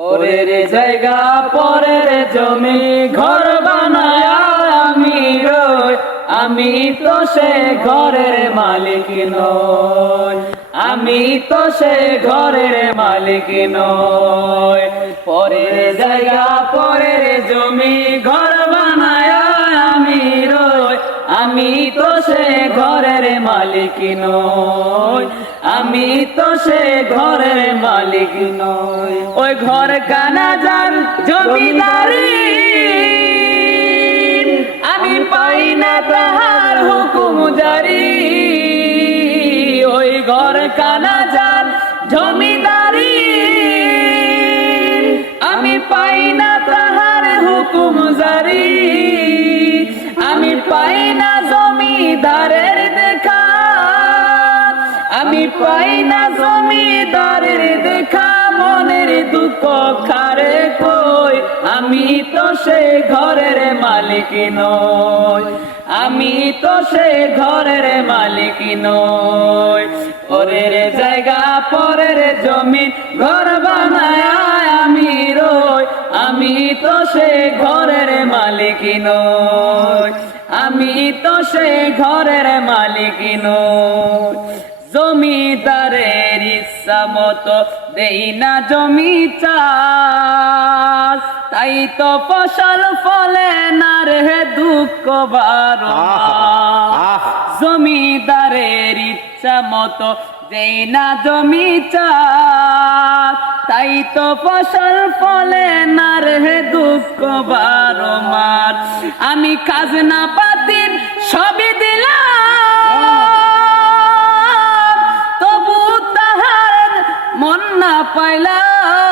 পরের জায়গা পরের জমি ঘর বানায় আমি রই, আমি তো সে ঘরের মালিক নই, আমি তো সে ঘরের মালিক নই। পরের জায়গা পরের জমি ঘর বানায় আমি রই, আমি তো সে ঘরের মালিক নই, আমি তো সে ঘরের মালিক নই। ওই ঘর কানা যার জমিদারি, আমি পাই না তাহার হুকুম জারি। ওই ঘর কানা যার জমিদারি, আমি পাই না তাহার হুকুম জারি। আমি পাই না জমিদারের দেখা, আমি পাই না জমিদারের দেখা। মনের দুঃখ খারে কই, আমি তো সে ঘরের মালিক নই, আমি তো সে ঘরের মালিক নই। পরের জায়গা পরের জমি ঘর বানায় আমি রই, আমি তো সে ঘরের মালিক নই, আমি তো সে ঘরের মালিক নই। জমিদারের ইচ্ছা মতো দেই না জমি চাষ, তাই তো ফসল ফলে না রে দুঃখ বারো মাস। জমিদারের ইচ্ছা মতো দেই না জমি চাষ, তাই তো ফসল ফলে না রে দুঃখ বারো মাস। আমি খাজনা পাতির সবই দিলাম, তবু তাহার মন না পাইলাম।